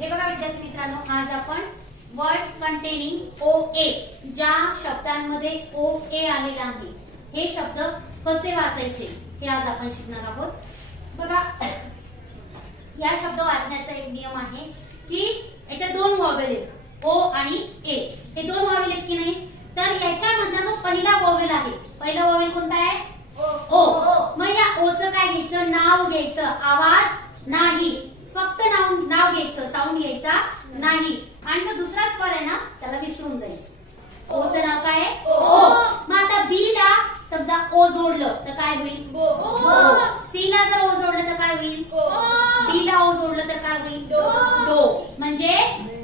हे बघा विद्यार्थी मित्रांनो, आज आपण वर्ड्स कंटेनिंग OA ज्या शब्दांमध्ये OA आलेला आहे हे शब्द कसे वाचायचे हे आज आपण शिकणार आहोत. बघा, या शब्द वाचण्याचा एक नियम आहे की याच्या दोन व्हॉवेल आहेत, O आणि A. हे दोन व्हॉवेल आहेत की नाही, तर याच्यामधला जो पहिला व्हॉवेल आहे, पहिला व्हॉवेल कोणता आहे? O. मग या ओचं काय घ्यायचं? नाव घ्यायचं, आवाज नाही, फक्त नाव घ्यायचं, साऊंड घ्यायचा नाही. आणि जो दुसरा स्वर आहे ना त्याला विसरून जायचं. ओचं नाव काय आहे? ओ. मग आता बी ला समजा ओ जोडलं तर काय होईल? सी ला जर ओ जोडलं तर काय होईल? डी ला ओ जोडलं तर काय होईल? डो. म्हणजे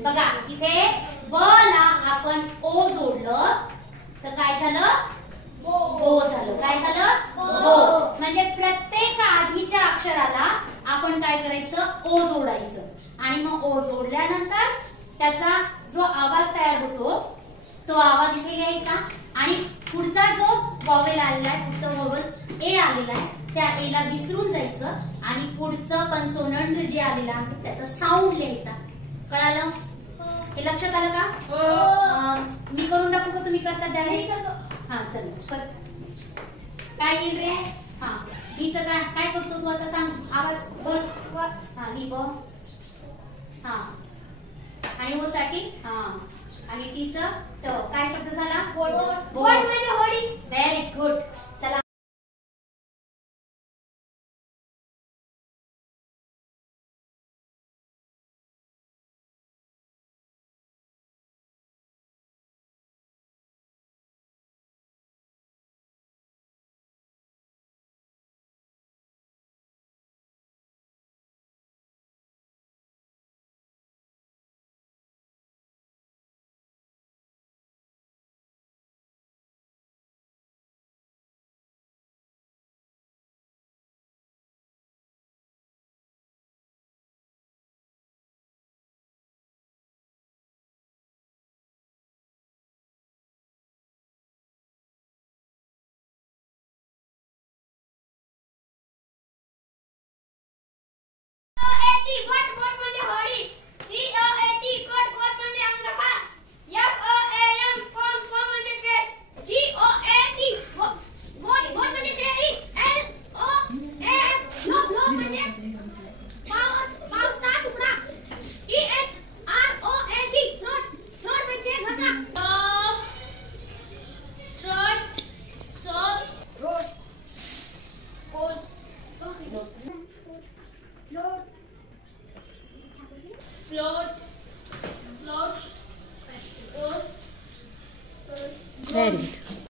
बघा इथे ब ला आपण ओ जोडलं तर काय झालं? गो झालं. काय झालं? गो. म्हणजे प्रत्येक आधीच्या अक्षराला आपण काय करायचं? ओ जोडायचं. आणि मग ओ जोडल्यानंतर त्याचा जो आवाज तयार होतो तो आवाज इथे घ्यायचा आणि पुढचा जो व्हॉवेल आलेला आहे, पुढचा व्हॉवेल ए आलेला आहे, त्या ए ला विसरून जायचं आणि पुढचं कन्सोनंट जे आलेलं आहे त्याचा साऊंड लिहायचा. कळालं? हे लक्षात आलं का? मी करून दाखवू का? तुम्ही करता डायरेक्ट? हा चल कर. काय येईल रे? हा हिचं काय करतो तू आता सांग. आवाज बोल. हा ही ब. हा आणि ओ साठी हा आणि टीचं ट. काय शब्द झाला? बोट. म्हणजे होडी. Very good. चला Very good.